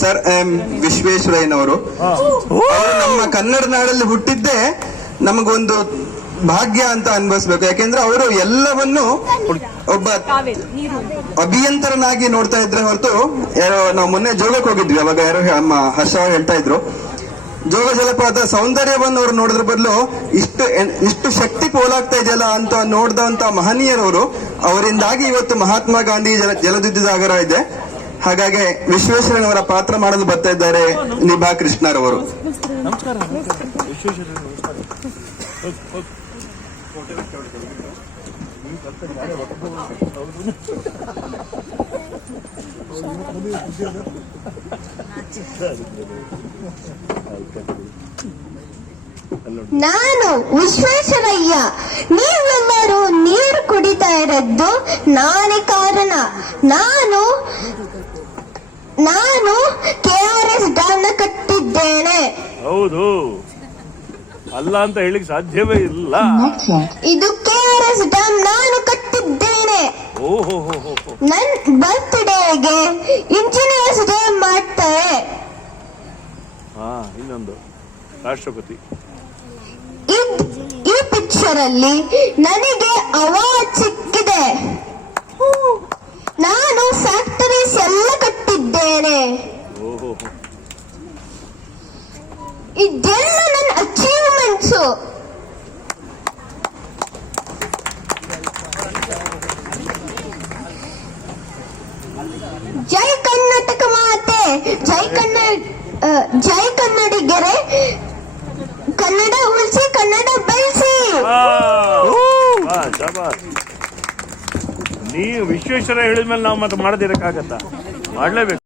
Sir M ವಿಶ್ವೇಶ್ವರಯ್ಯನವರು ನಮ್ಮ ಕನ್ನಡ ನಾಡಲ್ಲಿ ಹುಟ್ಟಿದ್ದೇ ನಮಗೊಂದು ಭಾಗ್ಯ ಅಂತ ಅನ್ಭವಿಸ್ಬೇಕು. ಯಾಕೆಂದ್ರೆ ಅವರು ಎಲ್ಲವನ್ನು ಒಬ್ಬ ಅಭಿಯಂತರನಾಗಿ ನೋಡ್ತಾ ಇದ್ರೆ ಹೊರತು, ಯಾರೋ ನಾವು ಮೊನ್ನೆ ಜೋಗಕ್ಕೆ ಹೋಗಿದ್ವಿ, ಅವಾಗ ಯಾರೋ ನಮ್ಮ ಹರ್ಷ ಅವ್ರು ಹೇಳ್ತಾ ಇದ್ರು, ಜೋಗ ಜಲಪಾತ ಸೌಂದರ್ಯವನ್ನು ಅವ್ರು ನೋಡಿದ್ರ ಬದಲು ಇಷ್ಟು ಶಕ್ತಿ ಪೋಲಾಗ್ತಾ ಇದೆಯಲ್ಲ ಅಂತ ನೋಡಿದಂತ ಮಹನೀಯರವರು. ಅವರಿಂದಾಗಿ ಇವತ್ತು ಮಹಾತ್ಮ ಗಾಂಧಿ ಜಲವಿದ್ಯುದಾಗಾರ ಇದೆ. ಹಾಗಾಗಿ ವಿಶ್ವೇಶ್ವರಯ್ಯನವರ ಪಾತ್ರ ಮಾಡಲು ಬರ್ತಾ ಇದ್ದಾರೆ ನಿಭಾ ಕೃಷ್ಣರವರು. ನಾನು ವಿಶ್ವೇಶ್ವರಯ್ಯ. ನೀವೆಲ್ಲರೂ ನೀರು ಕುಡಿತಾ ಇರದ್ದು ನಾನೇ ಕಾರಣ. ನಾನು KRS ಡ್ಯಾಮ್ ಕಟ್ಟಿದ್ದೇನೆ. ಹೌದು, ಅಲ್ಲ ಅಂತ ಹೇಳಿಕ್ ಸಾಧ್ಯವೇ ಇಲ್ಲ. ಇದು KRS ಡ್ಯಾಮ್ ನಾನು ಕಟ್ಟಿದ್ದೇನೆ. ನನ್ ಬರ್ತ್ಡೇಗೆ ಇಂಜಿನಿಯರ್ಸ್ ಡೇ ಮಾಡ್ತಾರೆ. ಇನ್ನೊಂದು ರಾಷ್ಟ್ರಪತಿ. ಈ ಪಿಕ್ಚರ್ ಅಲ್ಲಿ ನನಗೆ ಅವಾರ್ಡ್ ಸಿಕ್ಕಿದೆ. ನಾನು ಫ್ಯಾಕ್ಟರೀಸ್ ಎಲ್ಲ ಕಟ್ಟಿದ್ದೇನೆ. ಇದೆಲ್ಲ ನನ್ನ ಅಚೀವ್ಮೆಂಟ್ಸ್. ಜೈ ಕರ್ನಾಟಕ ಮಾತೆ, ಜೈ ಕನ್ನಡಿಗರೇ. ಕನ್ನಡ ಉಳಿಸಿ, ಕನ್ನಡ ಬೆಳೆಸಿ. ನೀವು ವಿಶ್ವೇಶ್ವರ ಹೇಳಿದ್ಮೇಲೆ ನಾವು ಮತ್ತೆ ಮಾಡದಿರಕ್ಕಾಗತ್ತಾ? ಮಾಡ್ಲೇಬೇಕು.